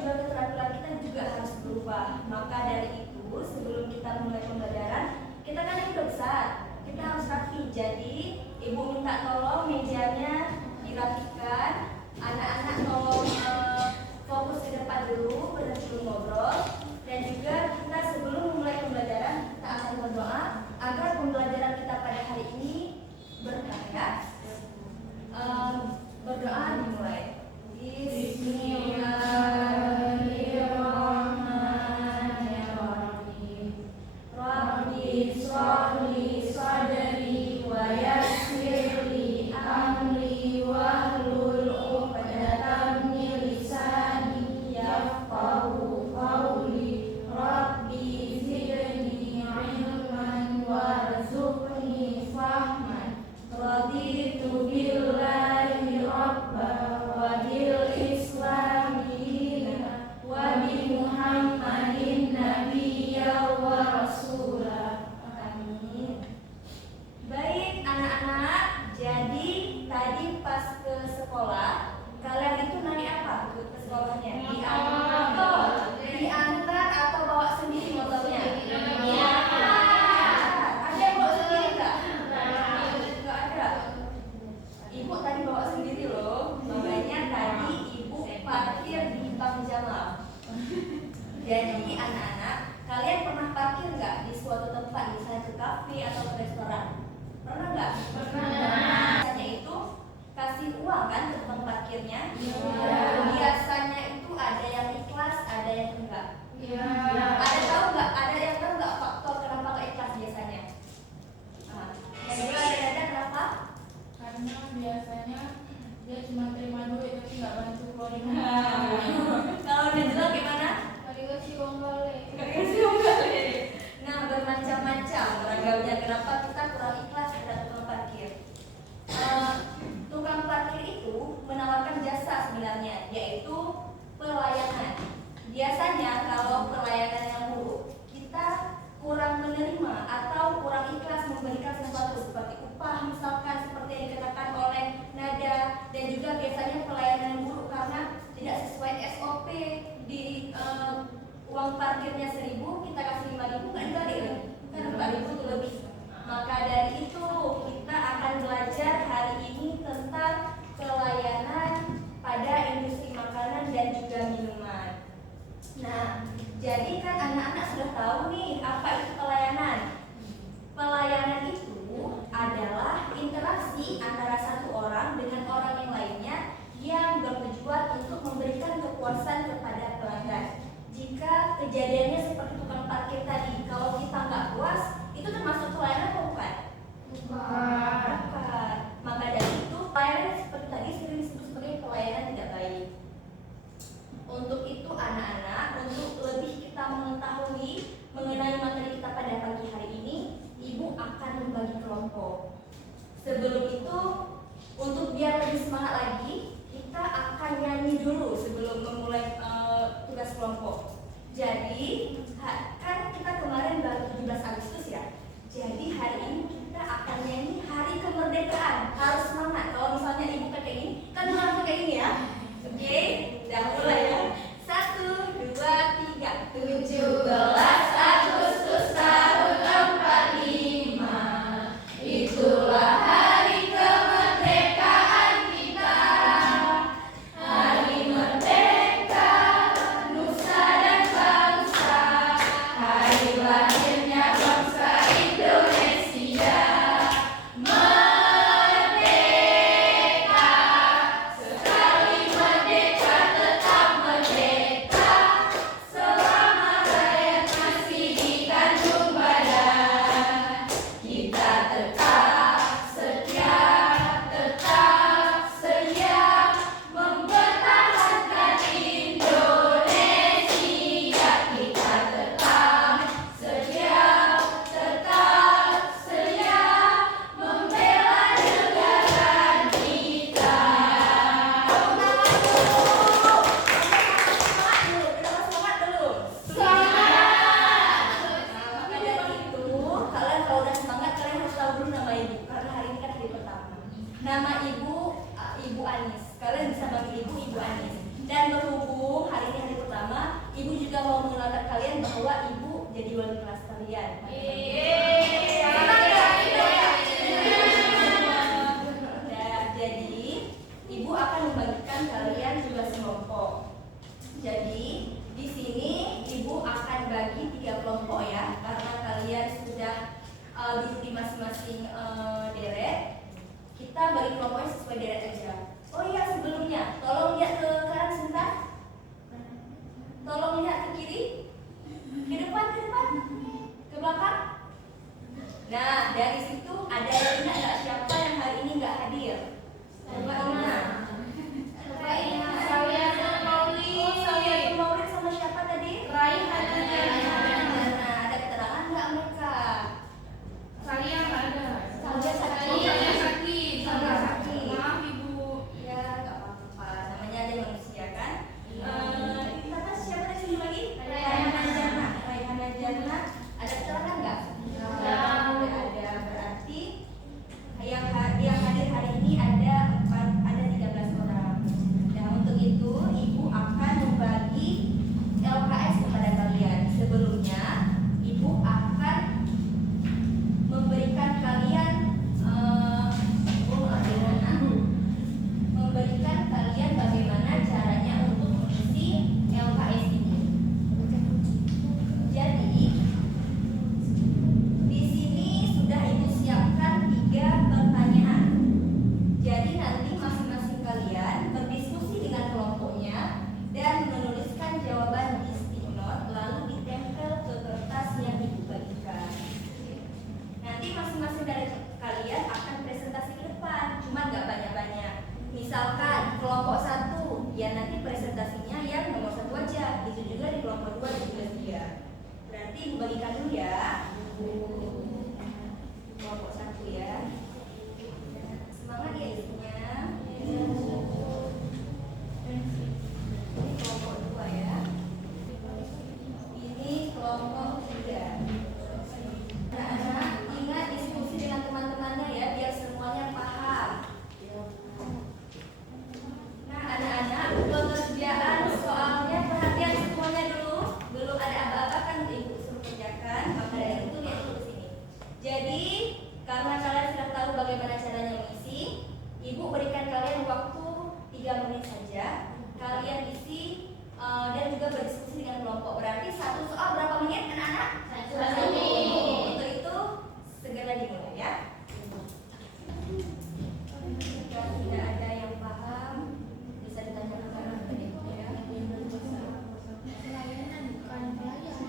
juga keterampilan kita juga harus berubah. Maka dari itu, sebelum kita mulai pembelajaran, kita kan yang udah besar, kita harus rapi. Jadi, ibu minta tolong mejanya dirapikan, anak-anak tolong fokus ke depan dulu, berhenti dulu ngobrol. Dan juga kita sebelum memulai pembelajaran, kita akan berdoa agar pembelajaran kita pada hari ini berkah ya. Berdoa dimulai. Bismillahirrahmanirrahim. Rabbi shrahli sadri wa yassirli amri wahlul 'uqdatam min lisani yafqahu qawli. Rabbi zidni 'ilman warzuqni fahman. Raditu billahi rabba wa bil islami dina wa bi Muhammadin nabiyya wa rasula. Amin. Baik anak-anak, jadi tadi pas ke sekolah kalian itu naik apa ke sekolahnya? Diantar atau bawa sendiri motornya? Iya. Ada yang bawa sendiri nggak? Nggak ada. Ibu tadi bawa sendiri loh. Makanya tadi ibu parkir di Bang Jamal. Jadi anak-anak, kalian pernah parkir nggak di suatu tempat, misalnya ke kafe atau ke restoran? Pernah nggak? Pernah. Biasanya itu kasih uang kan ke tukang parkirnya. Biasanya itu ada yang ikhlas, ada yang enggak. Ada yang tahu nggak faktor kenapa nggak ikhlas biasanya? Yang juga ada kenapa? Karena biasanya dia cuma terima duit tapi nggak bantu keluarin. Kalau udah jelas gimana? Nggak dikasih uang balik. Nah, bermacam-macam ragamnya kenapa kita kurang ikhlas terhadap tukang parkir. Tukang parkir itu menawarkan jasa sebenarnya, yaitu pelayanan. Biasanya kalau pelayanan yang buruk, kita kurang menerima atau kurang ikhlas memberikan sesuatu seperti upah, misalkan seperti yang dikatakan oleh Nada, dan juga biasanya pelayanan yang buruk karena tidak sesuai SOP. Di uang parkirnya 1.000, kita kasih 5.000, nggak dibalik kan 4.000 itu lebih. Maka dari itu kita akan belajar hari ini tentang pelayanan pada industri makanan dan juga minuman. Nah, jadi kan anak-anak sudah tahu nih apa itu pelayanan. Pelayanan itu adalah interaksi antara satu orang dengan orang yang lainnya yang bertujuan untuk memberikan kepuasan kepada pelanggan. Jika kejadiannya seperti tukang parkir tadi, kalau kita nggak puas, itu termasuk pelayanan atau bukan? Bukan. Maka dari itu pelayanan seperti tadi sering disebut sebagai pelayanan tidak baik. Untuk itu anak-anak, untuk lebih kita mengetahui mengenai materi kita pada pagi hari ini, ibu akan membagi kelompok. Sebelum itu, untuk biar lebih semangat lagi, kita akan nyanyi dulu sebelum memulai tugas kelompok. Jadi kan kita kemarin baru 17 Agustus ya. Jadi hari ini kita akan nyanyi Hari Kemerdekaan. Harus semangat. Kalau misalnya ibu kayak ini, kan langsung kayak ini ya. Oke, udah mulai ya. 1, 2, 3. 17 Agustus tahun 45. Itulah hari kemerdekaan kita. Hari merdeka juga mau mengenalkan kalian bahwa Ibu jadi wali kelas kalian. Jadi Ibu akan membagikan kalian tugas kelompok. Jadi di sini Ibu akan bagi 3 kelompok ya, karena kalian sudah duduk di masing-masing deret. Kita bagi kelompoknya sesuai deret aja. Oh iya, sebelumnya tolong lihat ke kanan sebentar. Tolong lihat ke kiri, ke depan, ke belakang. Nah, dari situ ada yang ingat nggak siapa yang hari ini nggak hadir? Coba ingat. Saliatul Maulid. Oh, Saliatul Maulid sama siapa tadi? Raihatul Jannah. Nah, ada keterangan nggak mereka? Salia nggak ada. Salia sakit. Oh, Salia sakit. Salia sakit. Maaf Ibu. Ya, nggak apa-apa. Namanya aja manusia kan. Di atas siapa di sini lagi? Raihana Jannah. Raihana Jannah. Ada keterangan nggak? Nggak ada. Berarti yang hadir hari ini ada 13 orang. Nah, untuk itu Ibu akan membagi LKS kepada kalian. Sebelumnya Ibu akan memberikan kalian bagaimana caranya untuk mengisi LKS ini. Jadi di sini sudah Ibu siapkan 3 pertanyaan. Jadi nanti masing-masing kalian berdiskusi dengan kelompoknya dan menuliskan jawaban di stick note lalu ditempel ke kertas yang Ibu bagikan. Nanti masing-masing dari kalian akan presentasi ke depan, cuma nggak banyak-banyak. Misalkan kelompok 1, ya nanti presentasinya yang nomor 1 aja. Itu juga di kelompok 2 dan juga 3. Berarti Ibu bagikan dulu ya. Kelompok 1 ya. Semangat ya isinya. Ini kelompok 2 ya. Ini kelompok 3. Anak-anak ingat diskusi dengan teman-temannya ya, biar semuanya paham. Nah, anak-anak, pekerjaan soalnya perhatian semuanya dulu. Belum ada aba-aba kan Ibu suruh kerjakan, maka dari itu lihat dulu ke sini. Jadi, karena kalian sudah tahu bagaimana caranya mengisi, Ibu berikan kalian waktu 3 menit saja. Kalian isi dan juga berdiskusi dengan kelompok. Berarti satu soal berapa menit anak-anak? 1 menit. Untuk itu segera dimulai ya. Jika tidak ada yang paham, bisa ditanyakan ke Ibu ya. Pelayanan bukan pelayan.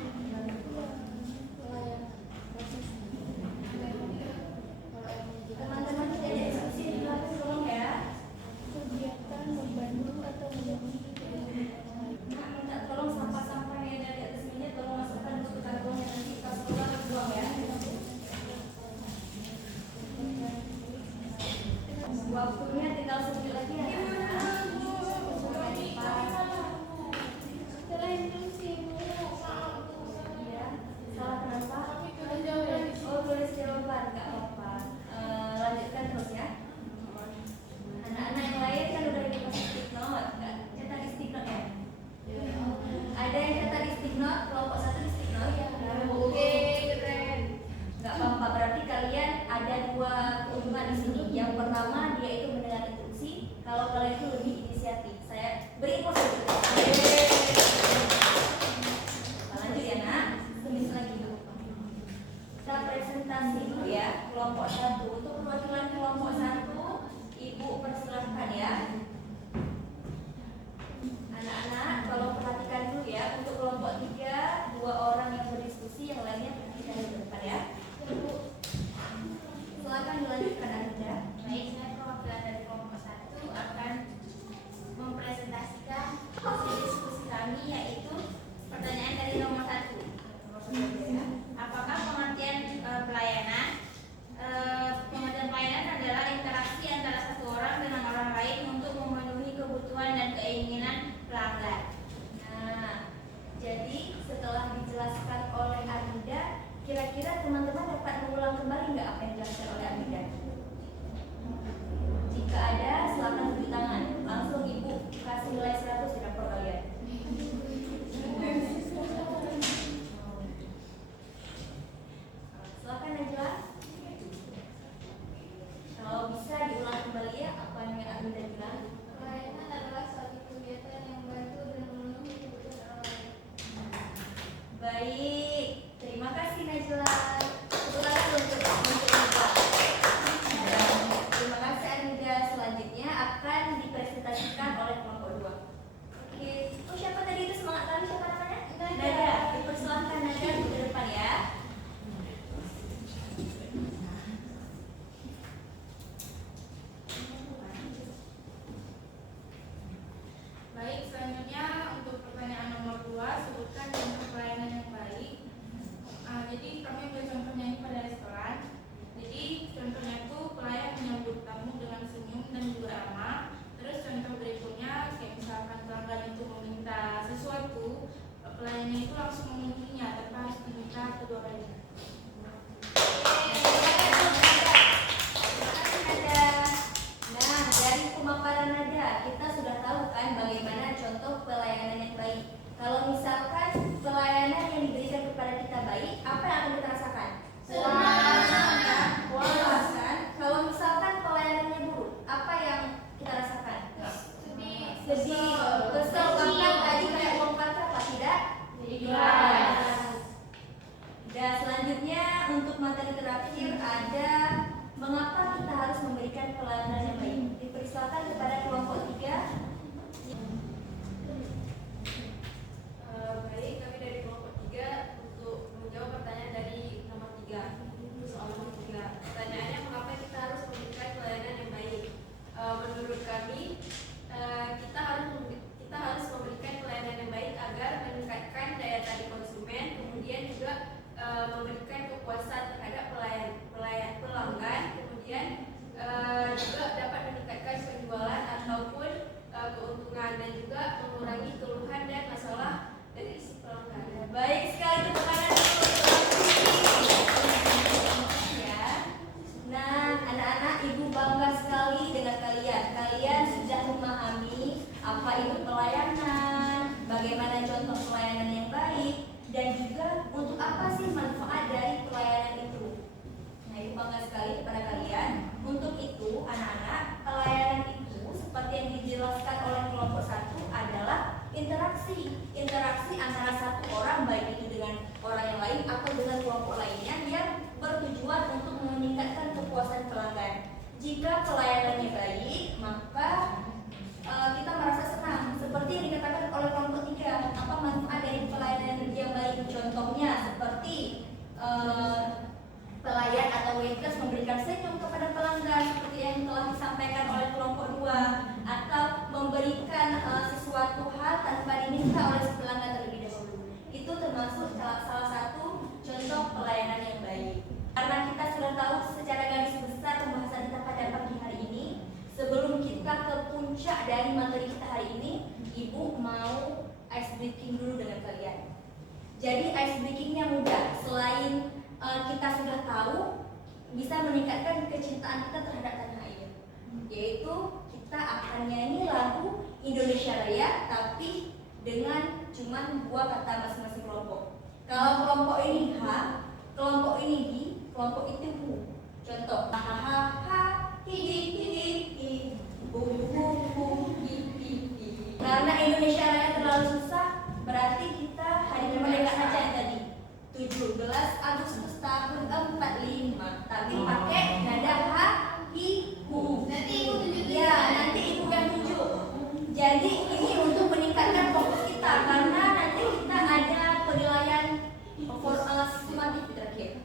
Teman-teman tidak ada diskusi di belakang tolong ya. Kegiatan membantu atau menjadi Nah, minta tolong sampah-sampah yang ada di atas meja tolong masukkan ke kantongnya nanti pas keluar buang ya. Waktunya tinggal sedikit lagi ya. Sampai jumpa. selain itu Iya. Salah kenapa? Jauh. Oh, tulis jawaban nggak apa-apa. Lanjutkan terus ya. Anak-anak yang lain kan udah dikasih stick note, nggak cetak di stick note ya? Ada yang cetak di stick note, kelompok 1 di stick note ya? Oke, keren. Nggak apa-apa, berarti kalian ada 2 keuntungan di sini. Yang pertama dia itu mendengar instruksi. Kalau kalian itu lebih inisiatif, saya beri positif. Lanjut ya nak, tulis lagi. Kita presentasi dulu ya, kelompok 1. Untuk perwakilan kelompok 1, Ibu persilahkan ya. Anak-anak, kalau perhatikan dulu ya, untuk kelompok 3, 2 orang yang berdiskusi, yang lainnya perhatikan di depan ya. Silakan dilanjutkan Anda. Baik, saya perwakilan dari kelompok 1 akan mempresentasikan hasil diskusi kami, yaitu pertanyaan dari nomor 1. Apakah pengertian pelayanan? Pengertian pelayanan adalah interaksi antara satu orang dengan orang lain untuk memenuhi kebutuhan dan keinginan pelanggan. Nah, jadi setelah dijelaskan oleh Anda, kira-kira teman-teman dapat mengulang kembali nggak apa yang dijelaskan oleh Anda? Jika ada, silakan tunjuk tangan. Langsung Ibu kasih nilai 100 di rapor kalian. pelayannya itu langsung mengunjunginya tanpa harus meminta kedua kalinya. Nah, dari pemaparan nada kita sudah tahu kan bagaimana contoh pelayanan yang baik. Kalau misalkan pelayanan yang diberikan kepada kita baik, apa yang akan kita rasakan? Puas kan? Kalau misalkan pelayanannya buruk, apa yang kita rasakan? Sedih, kesel, bahkan tadi kayak uang kata apa tidak? Dan selanjutnya untuk materi terakhir ada mengapa kita harus memberikan pelayanan yang baik. Dipersilakan kepada kelompok 3. Baik, kami dari kelompok 3 untuk menjawab pertanyaan dari nomor 3. Soal nomor 3. Pertanyaannya, mengapa kita harus memberikan pelayanan yang baik? Menurut kami, kita harus memberikan pelayanan yang baik agar meningkatkan daya tarik konsumen, kemudian juga memberikan kepuasan terhadap pelanggan, kemudian juga dapat meningkatkan penjualan ataupun keuntungan, dan juga mengurangi keluhan dan masalah dari si pelanggan. Baik sekali, tepuk tangan dulu. Ya. Nah, anak-anak, ibu bangga sekali dengan kalian. Kalian sudah memahami apa itu pelayanan, bagaimana contoh pelayanan yang baik, dan juga untuk apa sih manfaat dari pelayanan itu. Nah, ibu bangga sekali kepada kalian. Untuk itu, anak-anak, pelayanan itu seperti yang dijelaskan oleh kelompok 1 adalah interaksi antara satu orang, baik itu dengan orang yang lain atau dengan kelompok lainnya, yang bertujuan untuk meningkatkan kepuasan pelanggan. Jika pelayanannya baik, maka kita merasa senang. Seperti yang dikatakan oleh kelompok 3, apa manfaat dari pelayanan yang baik? Contohnya seperti pelayan atau waitress memberikan senyum kepada pelanggan seperti yang telah disampaikan oleh kelompok 2, atau memberikan sesuatu hal tanpa diminta oleh si pelanggan terlebih dahulu. Itu termasuk salah satu contoh pelayanan yang baik. Karena kita sudah tahu secara garis besar pembahasan kita pada pagi hari ini, sebelum kita ke puncak dari materi kita hari ini, ibu mau ice breaking dulu dengan kalian. Jadi ice breakingnya mudah. Selain kita sudah tahu bisa meningkatkan kecintaan kita terhadap tanah air, yaitu kita akan nyanyi lagu Indonesia Raya tapi dengan cuman 2 kata masing-masing kelompok. Kalau kelompok ini H, kelompok ini G, kelompok itu Hu. Contoh, ha hi hi hi, bu hi hi hi. Karena Indonesia Raya terlalu susah, berarti kita hari kemerdekaan saja yang tadi 17 Agustus tahun 45, tapi pakai nada ha hi hu. Nanti ibu tunjuk. Ya, nanti ibu yang tunjuk. Jadi ini untuk meningkatkan fokus kita, karena nanti kita ada penilaian sumatif terakhir,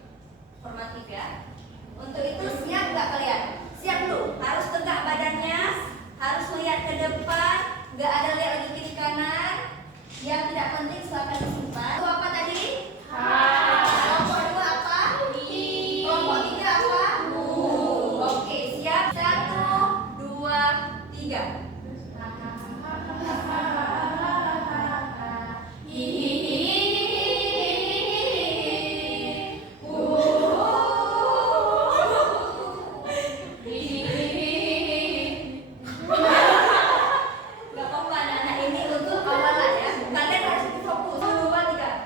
formatif ya. Untuk itu siap nggak kalian? Siap dulu. Harus tegak badannya, harus melihat ke depan, nggak ada lihat lagi kiri kanan. Yang tidak penting silakan disimpan. Itu apa tadi? Kelompok 2 apa? Kelompok 3 apa? Oke, siap. 1, 2, 3. Gak apa-apa, anak-anak, ini untuk awalan ya. Kalian harus fokus. 1, 2, 3.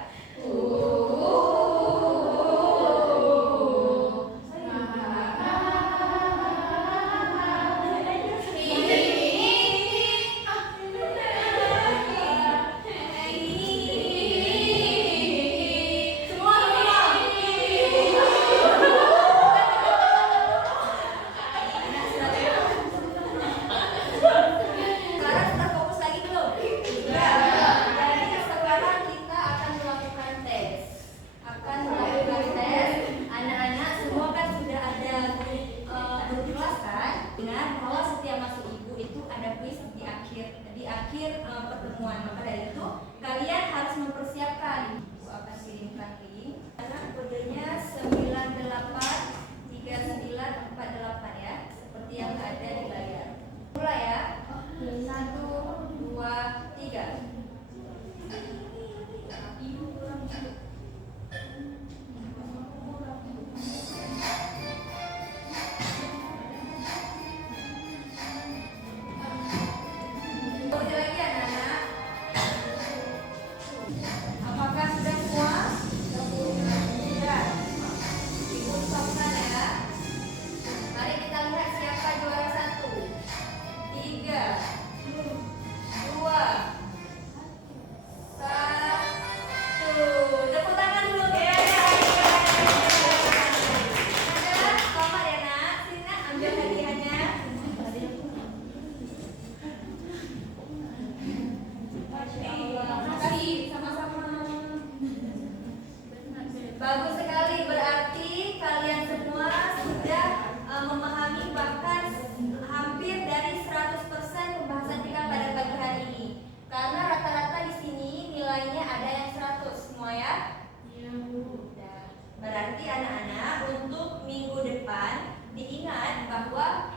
Bagus sekali, berarti kalian semua sudah memahami bahkan hampir dari 100% pembahasan kita pada pagi hari ini. Karena rata-rata di sini nilainya ada yang 100 semua ya. Iya, Bu. Berarti anak-anak untuk minggu depan diingat bahwa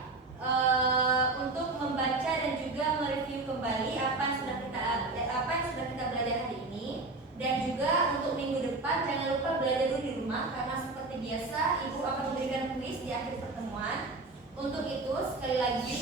untuk membaca dan juga mereview kembali apa yang sudah kita belajar hari ini, dan juga untuk minggu depan jangan lupa belajar dulu di rumah karena seperti biasa ibu akan memberikan kuis di akhir pertemuan. Untuk itu sekali lagi